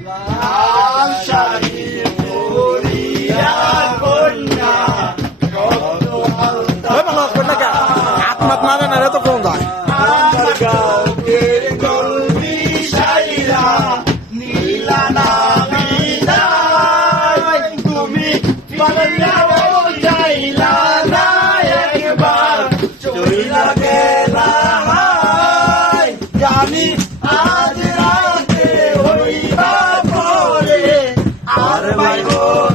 লাল শাড়ি পরিয়া কন্যা কত আলতা আত্মাত মারে না রে তো কোন যায় আমার গাঁওয়ের গল্পি শাড়িরা নীলা নামিদায় তুমি পালাও যাইলা না একবার চইলা গেলা হায় জানি আজ রাতে হইবা পরে আর বাইব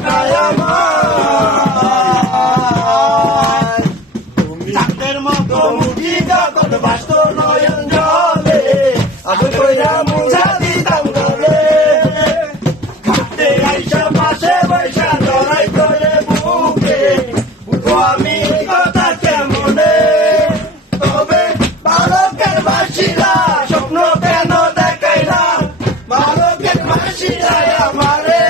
কায়ামায় তুমি চাঁদের মতো মুখি যখন বাস্ত নয়ন জলে আমি কইরা মুছা দিতাম গলে খাতে আইসা পাশে বৈশা জড়াই করে বুকে বুঝো আমি কথা কেমনে তবে বালকের বাসিরা স্বপ্ন কেন দেখাইলা বালকের বাসিরা আমারে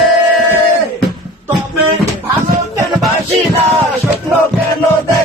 তবে বালকের বাসিরা স্বপ্ন কেন দেখ